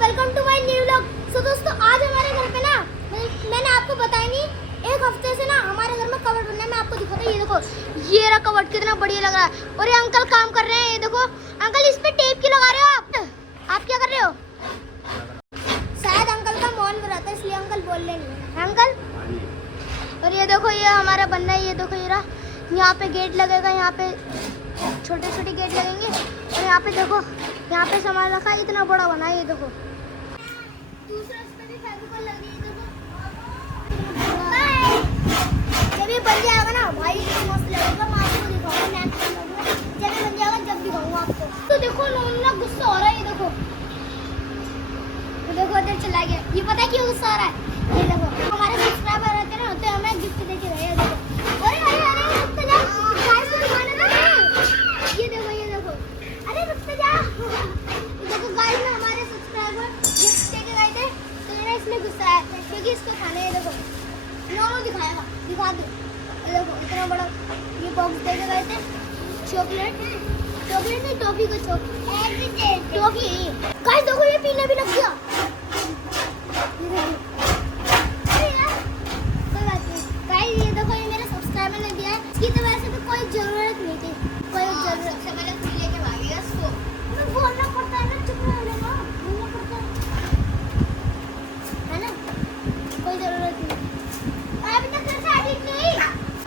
Welcome to my new vlog. So दोस्तों आज हमारे घर पे ना मैंने आपको बताया नहीं, एक हफ्ते से ना हमारे घर में कबर्ड बनना है। मैं आपको दिखाता हूँ, ये देखो, ये रहा कबर्ड, कितना बढ़िया लग रहा है। और ये अंकल काम कर रहे हैं, ये देखो। अंकल इस पे टेप क्यों लगा रहे हो आप क्या कर रहे हो? शायद अंकल का मौन रहता है इसलिए अंकल बोल रहे नहीं है अंकल। और ये देखो, ये हमारा बनना है, ये देखो, ये रहा। यहाँ पे गेट लगेगा, यहाँ पे छोटे छोटे गेट लगेंगे। और यहाँ पे देखो, यहाँ पे सामान रखा है, इतना बड़ा बना है, ये देखो। दूसरा इस पे भी फेविकोल लग रही है, देखो। जब ये बन जाएगा ना भाई, मस्त लगेगा। मैं आपको दिखाऊंगा नेक्स्ट व्लॉग में, जब ये बन जाएगा जब दिखाऊंगा आपको। तो देखो नोना गुस्सा हो रहा है, ये देखो, ये देखो इधर चला गया। ये पता है क्यों गुस्सा हो रहा है? ये देखो, हमारे सब्सक्राइबर रहते हैं ना, तो हमें गिफ्ट देके गए, ये देखो। अरे अरे अरे रुक तो जा, गाइस को दिखाना था। ये देखो, ये देखो, अरे रुक तो जा। देखो गाइस में हमारे सब्सक्राइबर गिफ्ट देके गए थे, तो ये ना इसमें गुस्सा है क्योंकि इसको खाना है। ये देखो नोनो दिखाएगा, दिखा दो। ये देखो इतना बड़ा ये बॉक्स देके गए थे। चॉकलेट नहीं, टॉफी को टॉफी। गाइस देखो, ये पीने भी लग गया। ये देखो, ये मेरे सब्सक्राइबर ने दिया है। इसकी तो वैसे भी कोई जरूरत नहीं थी, कोई जरूरत। सबसे पहले खुद लेके भागेगा इसको। तो बोलना पड़ता है ना, चुप रहो ना, बोलना पड़ता है ना, कोई जरूरत नहीं। अभी तक कर शादी नहीं।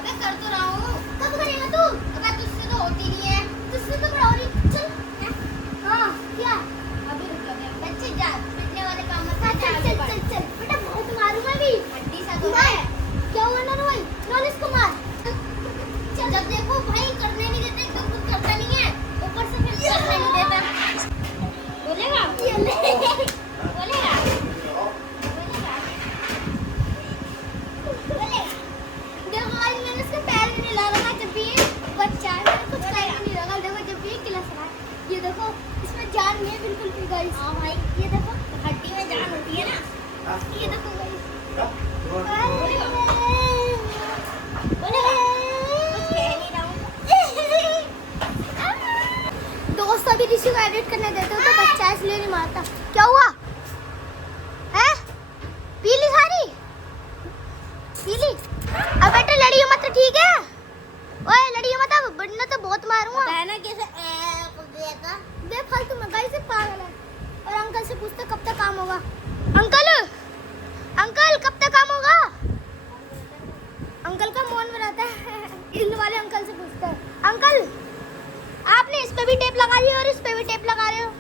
मैं कर तो रहा हूँ। कब करेगा तू? अबे तुझसे तो होती नहीं है, तुझसे तो बड़ा हो रही। चल हाँ क्या अभी रुक गया बच्चे, जा पिटने वाले काम मत कर। चल बेटा, बहुत मारूंगा अभी। हड्डी सा तो है। क्या हुआ ना भाई? नॉन इसको मार। चल जब देखो भाई करने नहीं देते, एकदम कुछ करता नहीं है, ऊपर से फिर करने नहीं देता। बोलेगा देखो आज मैंने इसके पैर भी नहीं लगा। जब भी ये बच्चा है मैंने कुछ पैर नहीं लगा। देखो जब भी ये क्लास रहा है, ये देखो इसमें जान नहीं है बिल्कुल भी गाइस। हाँ भाई, ये देखो हड्डी में जान होती है ना, ये देखो गाइस। दोस्त अभी ऋषि को एडिट करने देते हो तो बच्चा इसलिए नहीं मारता। क्या हुआ है? पीली सारी पीली। अब बेटा लड़ियो मत, ठीक है? ओए लड़ियो मत, अब बढ़ना तो बहुत मारूंगा। कहना कैसे बेफालतू में गाइस से पागल है। और अंकल से पूछते कब तक काम होगा। अंकल कब तक काम होगा? अंकल का मौन में रहता है। इन वाले अंकल से पूछता है, अंकल आपने इस पे भी टेप लगा रही है और इस पे भी टेप लगा रहे हो,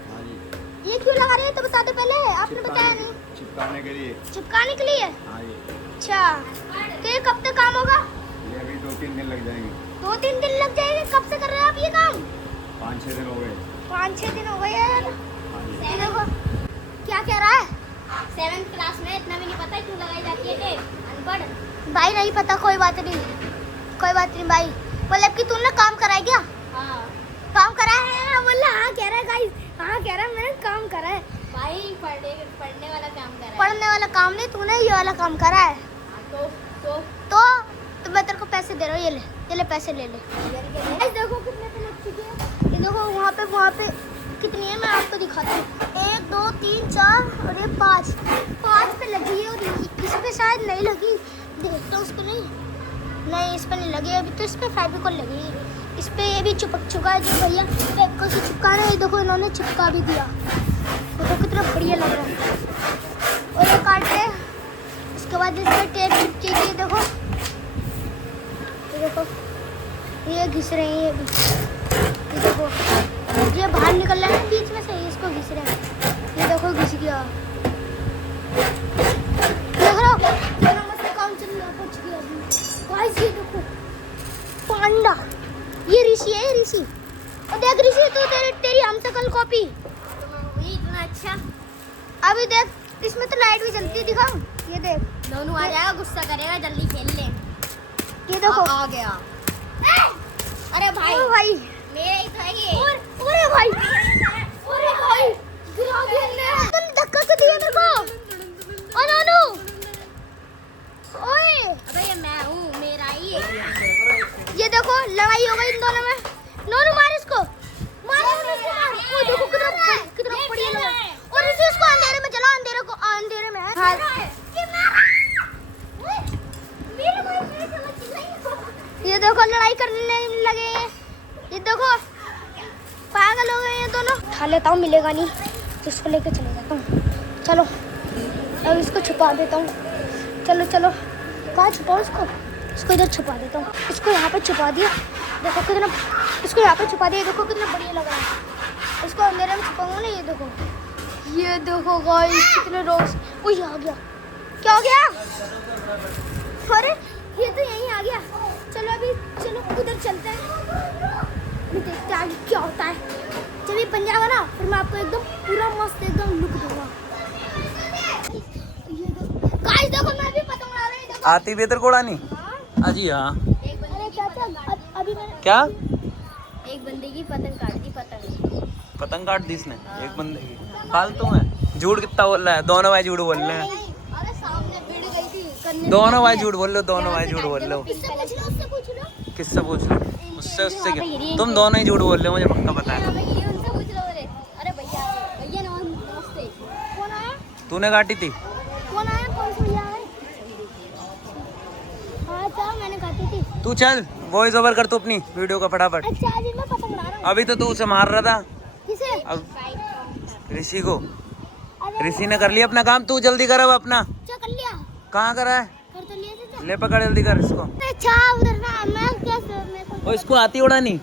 ये क्यों लगा रहे हो? तो बता दो पहले, आपने बताया नहीं। चिपकाने के लिए। चिपकाने के लिए? अच्छा, तो ये कब तक काम होगा? ये अभी 2-3 दिन लग जाएंगे। 2-3 दिन लग जाएंगे? कब से कर रहे हो आप ये काम? 5-6 दिन हो गए। 5-6 दिन हो गए यार। ये देखो क्या कह रहा है, 7th क्लास में इतना भी नहीं पता क्यों लगाई जाती है टेप? अनपढ़ भाई। नहीं पता, कोई बात नहीं, कोई बात नहीं भाई। मतलब कि तूने काम करा है क्या? हाँ काम करा है? बोला हाँ कह रहा है गाइस, हाँ कह रहा है मैंने काम करा है भाई। पढ़ने वाला काम कर रहा है। पढ़ने वाला काम नहीं, तूने ये वाला काम करा है। हाँ, तो मैं तेरे को पैसे दे रहा हूँ, ये ले पैसे ले ले। गाइस देखो कितने पे लग चुके हैं। ये देखो वहाँ पे कितनी है, मैं आपको दिखाती हूँ। 1 2 3 4 और ये 5 पे लगी है। और इस पे शायद नहीं लगी, देखता हूँ। उसको नहीं, इस पे नहीं लगी अभी, तो इस पे फेविकोल लगी है। इस पे ये भी चिपक चुका है, जो भैया फेविकोल से चिपकाना है। ये देखो इन्होंने चिपका भी दिया, देखो कितना बढ़िया लग रहा है। और ये काटते हैं, उसके बाद इस पे टेप चिपकेगी। ये देखो ये घिस रहे हैं, ये भी ये देखो, ये बाहर निकल रहा है बीच में से, इसको घिस रहे हैं। ये देखो घिस गया, देख रहा हो? काम चल रहा है, पहुंच गया अभी। गाइस ये देखो पांडा, ये ऋषि है, ऋषि। और देख ऋषि, तू तेरी हमशक्ल कॉपी इतना अच्छा। अभी देख, इसमें तो लाइट भी जलती है, दिखाऊं? ये देख, दोनों आ जाएगा, गुस्सा करेगा, जल्दी खेल ले। ये देखो आ गया। अरे भाई, ओ भाई मेरा ही था ये। अरे भाई गिरा दिया ने। तुम धक्का क्यों दिया मेरे को? ओ नानू, ओए अबे ये मैं हूँ, मेरा ही है। ये देखो लड़ाई हो गई इन दोनों में। नानू मार इसको, मार इसको, मार। ओ देखो कितना बढ़िया लग रहा है। और इसे इसको अंधेरे में लड़ाई करने लगे हैं। ये देखो पागल हो गए हैं दोनों। खा लेता हूँ, मिलेगा नहीं तो इसको लेके चले जाता हूँ। चलो अब इसको छुपा देता हूँ। चलो चलो, कहाँ छुपाऊँ इसको? इसको इधर छुपा देता हूँ। इसको यहाँ पे छुपा दिया, देखो कितना, इसको यहाँ पे छुपा दिया, देखो कितना बढ़िया लग रहा है। इसको अंधेरे में छुपाऊंगा ना, ये देखो गाइस कितने रोज। ओह आ गया, क्या हो गया? अरे ये तो यहीं आ गया। चलो अभी चलो उधर चलते हैं, अभी देखते हैं आगे क्या होता है। जब ये बन जाएगा ना फिर मैं आपको एकदम पूरा मस्त एकदम लुक दूंगा। गाइस देखो मैं भी पतंग उड़ा रही हूं। आती भी तेरे को उड़ानी? अजी हाँ। अरे चाचा अभी मैंने क्या एक बंदे की पतंग काट दी। पतंग काट दी इसने एक बंदे की? फालतू है, झूठ कितना बोल रहा है? दोनों भाई झूठ बोल रहे हैं। अरे सामने भिड़ गई थी करने। दोनों भाई झूठ बोल लो, दोनों भाई झूठ बोल लो। किससे पूछ लो, उससे पूछ लो। किससे पूछ लो? उससे उससे क्या? तुम दोनों ही झूठ बोल रहे हो, मुझे पक्का पता है। ये उनसे पूछ लो। अरे भैया भैया नमस्ते। कौन आया? तूने काटी थी? कौन आया? कौन सा भैया आया? हाँ अच्छा मैंने काटी थी। तू चल वॉइस ओवर कर तू अपनी वीडियो का फटाफट। अच्छा अभी मैं पतंग उड़ा रहा हूँ। अभी तो तू उसे मार रहा था। किसे? अब ऋषि को। अरे ऋषि ने कर लिया अपना काम, तू जल्दी कर अब अपना। अच्छा कर लिया, कहाँ करा है? कर तो लिया चाचा। ले पकड़ जल्दी कर इसको। अच्छा उधर ना मैं कैसे मेरे को और इसको आती उड़ानी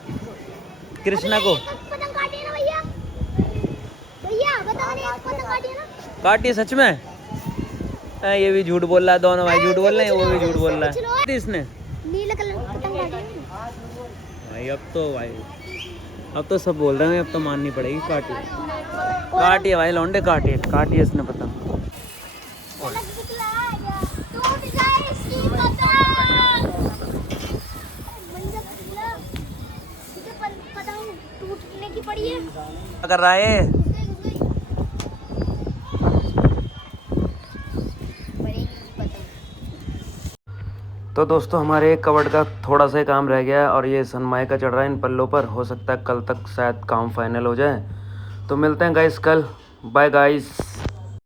कृष्णा को? पतंग काटी है ना भैया? भैया बताओ नहीं, एक पतंग काटी है ना? काटी सच में? ये भी झूठ बोल रहा है, दोनों भाई झूठ बोल रहे हैं, वो भी झूठ बोल रहा है। इसने नीले कलर की पतंग काटी है ना? भाई अब तो सब बोल रहे हैं, अब तो माननी पड़ेगी। काटी काटी है भाई लौंडे, काटी है इसने पतंग। टूट जाए इसकी पतंग। पतंग टूटने की पड़ी है। क्या कर रहा है? तो दोस्तों हमारे एक कबर्ड का थोड़ा सा ही काम रह गया है और ये सनमाइका चढ़ रहा है इन पल्लों पर। हो सकता है कल तक शायद काम फाइनल हो जाए। तो मिलते हैं गाइस कल। Bye guys.